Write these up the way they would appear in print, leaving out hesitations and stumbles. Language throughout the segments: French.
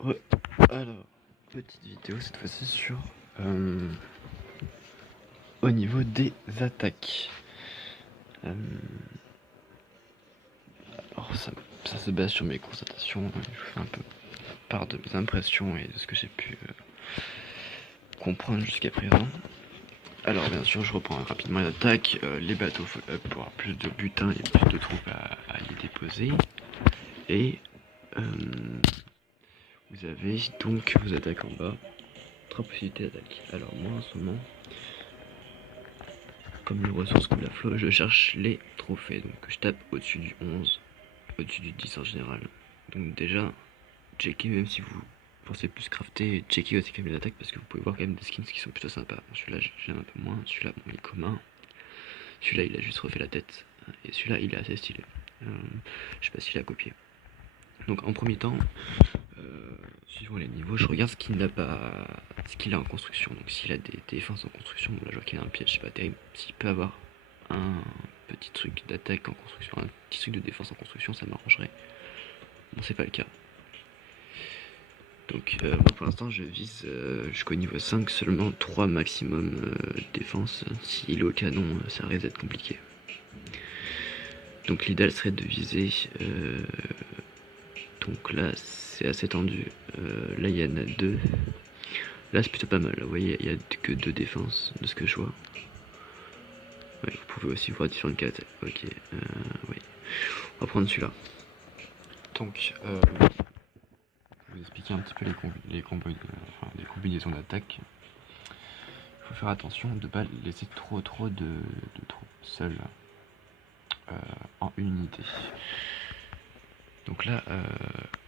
Ouais. Alors, petite vidéo cette fois-ci sur au niveau des attaques. Alors ça se base sur mes constatations, je vous fais un peu part de mes impressions et de ce que j'ai pu comprendre jusqu'à présent. Alors bien sûr je reprends rapidement les attaques, les bateaux faut pour avoir plus de butin et plus de troupes à y déposer. Et vous avez donc vos attaques en bas, 3 possibilités d'attaque. Alors moi en ce moment, comme les ressources comme la flotte, je cherche les trophées, donc je tape au-dessus du 11, au-dessus du 10 en général. Donc déjà, checkez même si vous pensez plus crafter, checkez aussi quand même les attaques parce que vous pouvez voir quand même des skins qui sont plutôt sympas. Bon, celui-là j'aime un peu moins, celui-là bon, il est commun, celui-là il a juste refait la tête, et celui-là il est assez stylé. Je sais pas s'il a copié. Donc en premier temps, suivant les niveaux, je regarde ce qu'il a en construction. Donc s'il a des défenses en construction, bon là je vois qu'il a un piège pas terrible. S'il peut avoir un petit truc d'attaque en construction, un petit truc de défense en construction, ça m'arrangerait. Bon c'est pas le cas. Donc moi pour l'instant je vise jusqu'au niveau 5 seulement 3 maximum défense. S'il est au canon ça risque d'être compliqué. Donc l'idéal serait de viser donc là c'est assez tendu. Là il y en a 2. Là c'est plutôt pas mal, vous voyez il n'y a que 2 défenses de ce que je vois. Ouais, vous pouvez aussi voir différentes cartes. Ok, oui. On va prendre celui-là. Donc je vais vous expliquer un petit peu les combinaisons d'attaque. Il faut faire attention de ne pas laisser trop de troupes seules en une unité. Donc là,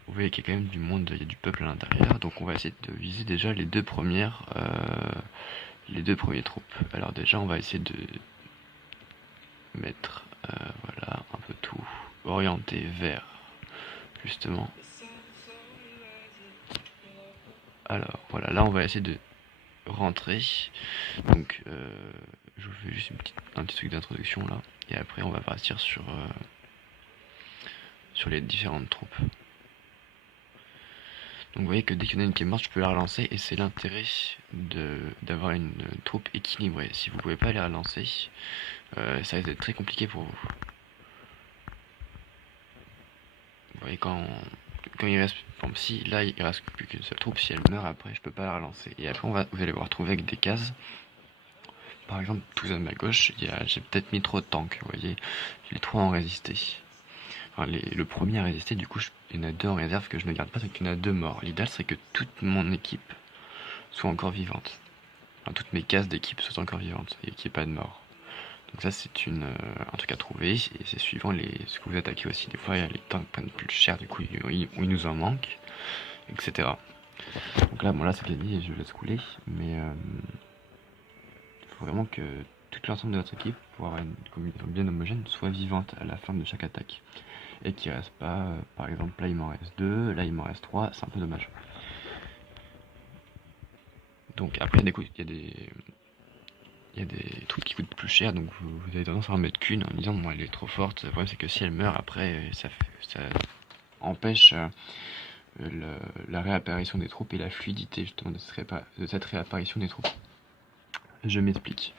vous voyez qu'il y a quand même du monde, il y a du peuple à l'intérieur, donc on va essayer de viser déjà les deux premières troupes. Alors déjà, on va essayer de mettre voilà un peu tout orienté vers justement. Alors voilà, là on va essayer de rentrer. Donc je vous fais juste un petit truc d'introduction là, et après on va partir sur les différentes troupes. Donc vous voyez que dès qu'il y en a une qui est morte, je peux la relancer, et c'est l'intérêt d'avoir une troupe équilibrée. Si vous pouvez pas les relancer, ça risque d'être très compliqué pour vous. Vous voyez quand il reste, si là il reste plus qu'une seule troupe, si elle meurt après, je peux pas la relancer. Et après vous allez vous retrouver avec des cases. Par exemple, tout à ma gauche, j'ai peut-être mis trop de tanks, vous voyez, les 3 ont résisté. Enfin, le premier a résisté, du coup il y en a 2 en réserve que je ne garde pas, donc il y en a 2 morts. L'idéal serait que toute mon équipe soit encore vivante. Enfin, toutes mes cases d'équipe soient encore vivantes et qu'il n'y ait pas de mort. Donc ça c'est un truc à trouver, et c'est suivant ce que vous attaquez aussi. Des fois les tanks prennent plus cher, du coup il nous en manque, etc. Donc là bon là c'est gagné, je laisse couler, mais il faut vraiment que tout l'ensemble de votre équipe, pour avoir une combinaison bien homogène, soit vivante à la fin de chaque attaque. Et qu'il reste pas, par exemple là il m'en reste 2, là il m'en reste 3, c'est un peu dommage. Donc après il y a des trucs qui coûtent plus cher, donc vous avez tendance à en mettre qu'une en disant bon elle est trop forte. Le problème c'est que si elle meurt après, ça empêche la réapparition des troupes et la fluidité justement de cette réapparition des troupes. Je m'explique.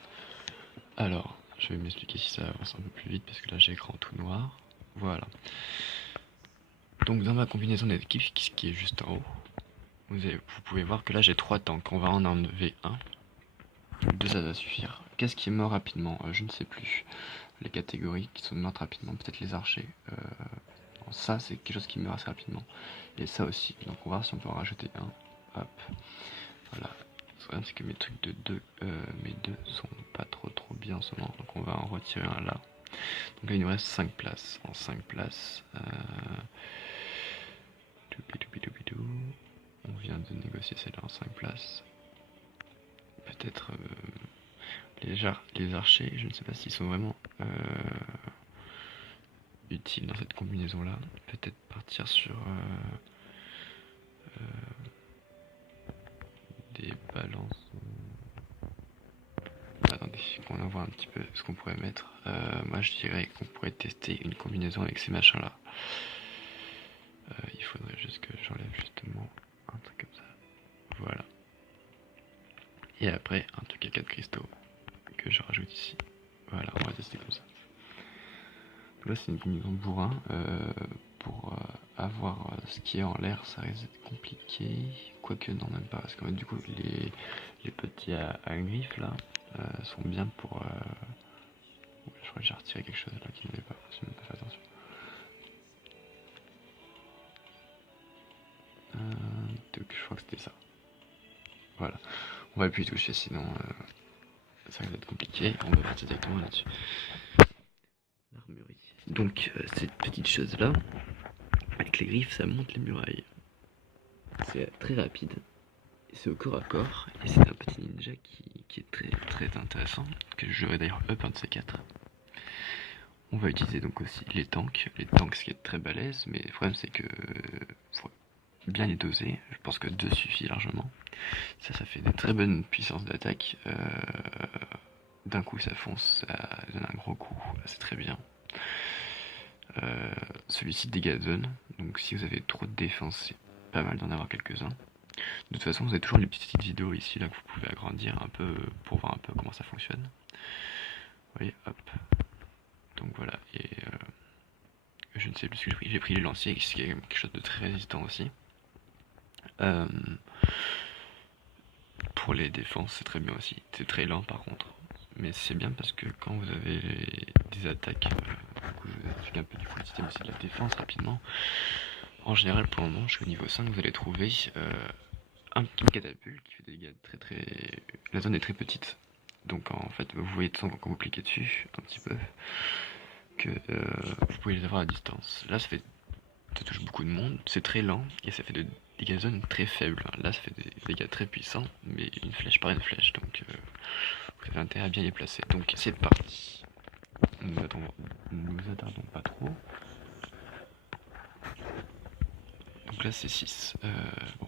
Alors, je vais m'expliquer si ça avance un peu plus vite parce que là j'ai l'écran tout noir. Voilà. Donc dans ma combinaison d'équipe qui est juste en haut, vous pouvez voir que là j'ai 3 tanks. On va en enlever un. 2 ça va suffire. Qu'est-ce qui est mort rapidement? Je ne sais plus. Les catégories qui sont mortes rapidement, peut-être les archers. Ça c'est quelque chose qui meurt assez rapidement. Et ça aussi. Donc on va voir si on peut en rajouter un. Hop. Voilà. Le problème c'est que mes trucs de 2, mes 2 sont pas trop bien en ce moment. Donc on va en retirer un là. Donc là il nous reste 5 places. En 5 places. On vient de négocier celle-là en 5 places. Peut-être les archers, je ne sais pas s'ils sont vraiment utiles dans cette combinaison là. Peut-être partir sur des balances. Attendez. qu'on en voit un petit peu ce qu'on pourrait mettre. Moi je dirais qu'on pourrait tester une combinaison avec ces machins là. Il faudrait juste que j'enlève justement un truc comme ça. Voilà. Et après un truc à 4 cristaux que je rajoute ici. Voilà, on va tester comme ça. Donc là c'est une combinaison bourrin. Pour avoir ce qui est en l'air, ça risque d'être compliqué. Quoique non, même pas. Parce qu'en fait, du coup, les petits à griffes là sont bien pour. Je crois que j'ai retiré quelque chose là qui n'avait pas. J'ai même pas fait attention. Donc, je crois que c'était ça. Voilà. On va plus y toucher sinon ça risque d'être compliqué. On va partir directement là-dessus. L'armurerie. Donc, cette petite chose là, avec les griffes, ça monte les murailles. C'est très rapide. C'est au corps à corps et c'est un petit ninja qui est très très intéressant, que je vais d'ailleurs up un de ces quatre. On va utiliser donc aussi les tanks ce qui est très balèze, mais le problème c'est que faut bien les doser. Je pense que 2 suffit largement. Ça fait des très bonnes puissances d'attaque. D'un coup ça fonce, ça donne un gros coup, c'est très bien. Celui-ci dégâts de zone, donc si vous avez trop de défense, c'est pas mal d'en avoir quelques-uns. De toute façon, vous avez toujours les petites vidéos ici là que vous pouvez agrandir un peu pour voir un peu comment ça fonctionne. Vous voyez, hop. Donc voilà, et je ne sais plus ce que j'ai pris. J'ai pris les lanciers, qui est quelque chose de très résistant aussi. Pour les défenses, c'est très bien aussi. C'est très lent par contre. Mais c'est bien parce que quand vous avez des attaques, du coup je vous explique un peu du coup le système aussi de la défense rapidement. En général, pour le moment, jusqu'au niveau 5, vous allez trouver un petit catapulte qui fait des dégâts très très. La zone est très petite. Donc en fait, vous voyez de toute façon quand vous cliquez dessus, un petit peu, que vous pouvez les avoir à distance. Là, ça touche beaucoup de monde, c'est très lent et ça fait des dégâts de zone très faibles. Là, ça fait des dégâts très puissants, mais une flèche par une flèche. Donc vous avez intérêt à bien les placer. Donc c'est parti. Nous attardons pas trop. Donc là, c'est 6. Bon,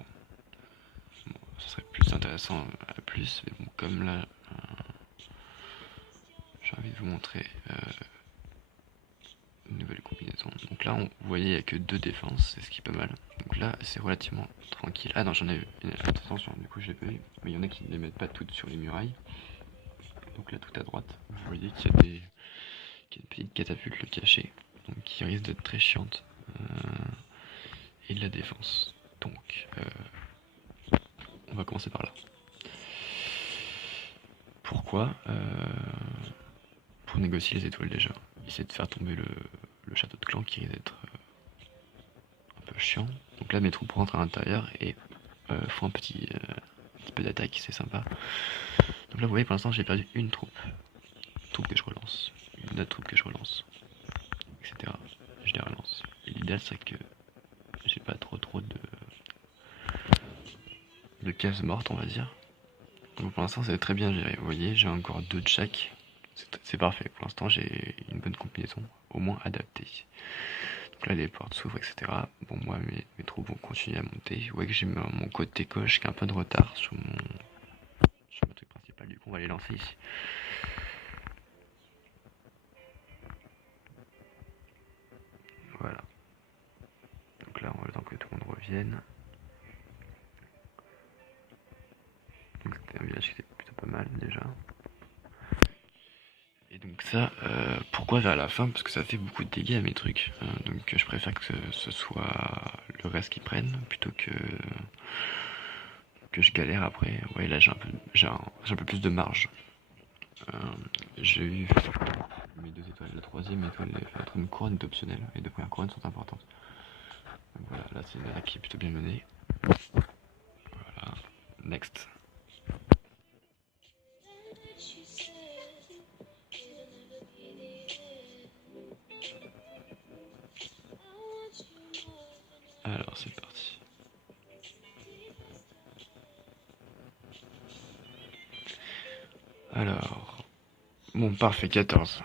ça serait plus intéressant à plus, mais bon, comme là, j'ai envie de vous montrer une nouvelle combinaison. Donc là, vous voyez, il n'y a que 2 défenses, c'est ce qui est pas mal. Donc là, c'est relativement tranquille. Ah non, j'en ai eu. Attention, du coup, je l'ai pas eu. Mais il y en a qui ne les mettent pas toutes sur les murailles. Donc là, tout à droite, vous voyez qu'il y a une petite catapulte cachée, donc qui risque d'être très chiante. Et de la défense. Donc, on va commencer par là. Pourquoi Pour négocier les étoiles déjà. Essayer de faire tomber le château de clan qui risque d'être un peu chiant. Donc là mes troupes rentrent à l'intérieur et font un petit peu d'attaque, c'est sympa. Donc là vous voyez pour l'instant j'ai perdu une troupe. Une troupe que je relance. Une autre troupe que je relance. Etc. Je les relance. Et l'idéal c'est que j'ai pas trop de cases mortes on va dire. Donc pour l'instant c'est très bien géré. Vous voyez j'ai encore 2 de chaque. C'est parfait, pour l'instant j'ai une bonne combinaison, au moins adaptée. Donc là les portes s'ouvrent, etc. Bon moi mes troupes vont continuer à monter. Vous voyez que j'ai mon côté gauche qui a un peu de retard sur mon truc principal, du coup on va les lancer ici. Voilà. Donc là on va attendre que tout le monde revienne. Donc c'était un village qui était plutôt pas mal déjà. Et donc ça, pourquoi vers la fin? Parce que ça fait beaucoup de dégâts à mes trucs. Donc je préfère que ce soit le reste qui prenne plutôt que je galère après. Ouais là j'ai un peu plus de marge. J'ai eu mes 2 étoiles, la 3ème étoile, la 3ème couronne est optionnelle et les 2 premières couronnes sont importantes. Donc voilà, là c'est une attaque qui est plutôt bien menée. Voilà, next. Alors c'est parti. Alors, bon parfait, 14.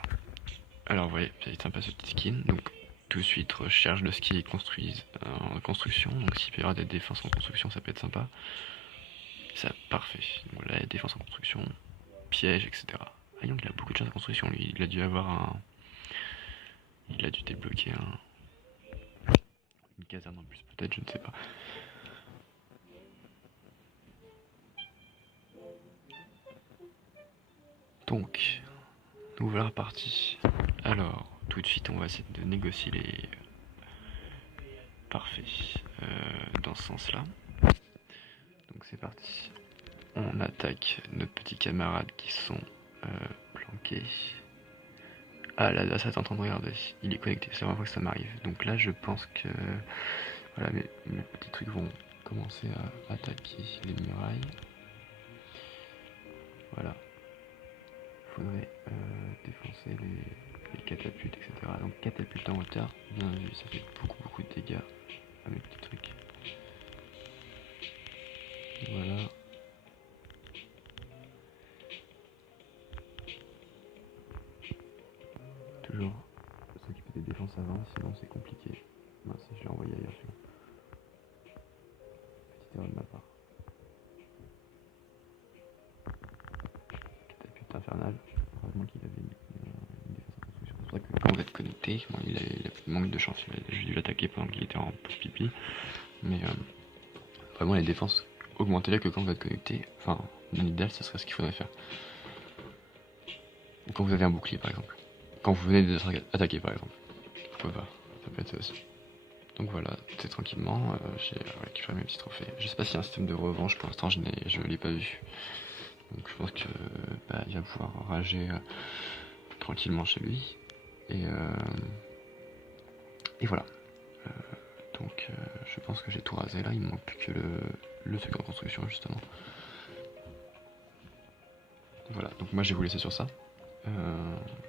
Alors vous voyez, c'est sympa ce petit skin, donc tout de suite recherche de ce qui est construit en construction, donc s'il peut y avoir des défenses en construction ça peut être sympa. Ça parfait, donc là il y a défense en construction, piège, etc. Ah Young, il a beaucoup de choses de construction, lui. Il a dû avoir un... Il a dû débloquer une caserne en plus, peut-être, je ne sais pas. Donc, nous voilà repartis. Alors, tout de suite, on va essayer de négocier les... Parfait. Dans ce sens-là. Donc c'est parti. On attaque nos petits camarades qui sont planqués. Ah là, ça est en train de regarder. Il est connecté, c'est la première fois que ça m'arrive. Donc là, je pense que voilà, mes petits trucs vont commencer à attaquer les murailles. Voilà. Il faudrait défoncer les catapultes, etc. Donc catapulte en hauteur, bien vu, ça fait beaucoup de dégâts à mes petits trucs. Voilà. Toujours s'occuper des défenses avant, sinon c'est compliqué. Mince, je l'ai envoyé ailleurs. Petite erreur de ma part. Catapulte infernale. Heureusement qu'il avait une défense en construction. C'est pour ça que quand vous êtes connecté, bon, il a manque de chance. Il a dû l'attaquer pendant qu'il était en pouce pipi. Mais vraiment, les défenses, augmentez-les que quand vous êtes connecté. Enfin, dans l'idéal, ça serait ce qu'il faudrait faire. Ou quand vous avez un bouclier, par exemple. Quand vous venez d'être attaqué, par exemple. Pourquoi pas, ça peut être ça aussi. Donc voilà, c'est tranquillement, j'ai récupéré mes petits trophées. Je sais pas s'il y a un système de revanche, pour l'instant je l'ai pas vu. Donc je pense que il va pouvoir rager tranquillement chez lui. Et voilà. Donc je pense que j'ai tout rasé là, il me manque plus que le truc en construction justement. Voilà, donc moi j'ai vous laisser sur ça.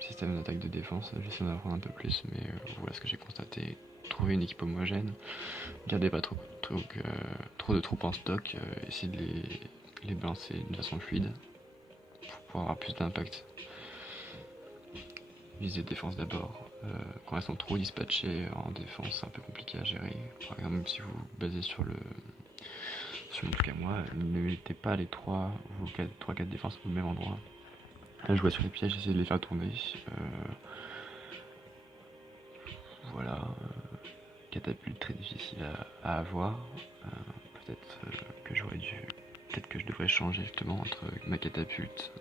Système d'attaque de défense, j'essaie d'en apprendre un peu plus, mais voilà ce que j'ai constaté. Trouver une équipe homogène, garder pas trop de troupes en stock, essayer de les balancer d'une façon fluide pour pouvoir avoir plus d'impact. Viser défense d'abord. Quand elles sont trop dispatchées en défense, c'est un peu compliqué à gérer. Par exemple, même si vous basez sur mon truc à moi, ne mettez pas les 3 ou 4 défenses au même endroit. Là, je vois sur les pièges, j'essaie de les faire tourner. Voilà. Catapulte très difficile à avoir. Peut-être que j'aurais dû. Peut-être que je devrais changer justement entre ma catapulte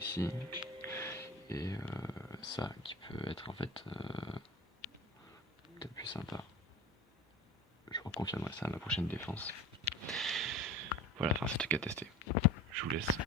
ici et ça qui peut être en fait peut-être plus sympa. Je reconfirmerai ça à ma prochaine défense. Voilà, enfin c'est un truc à tester. Je vous laisse.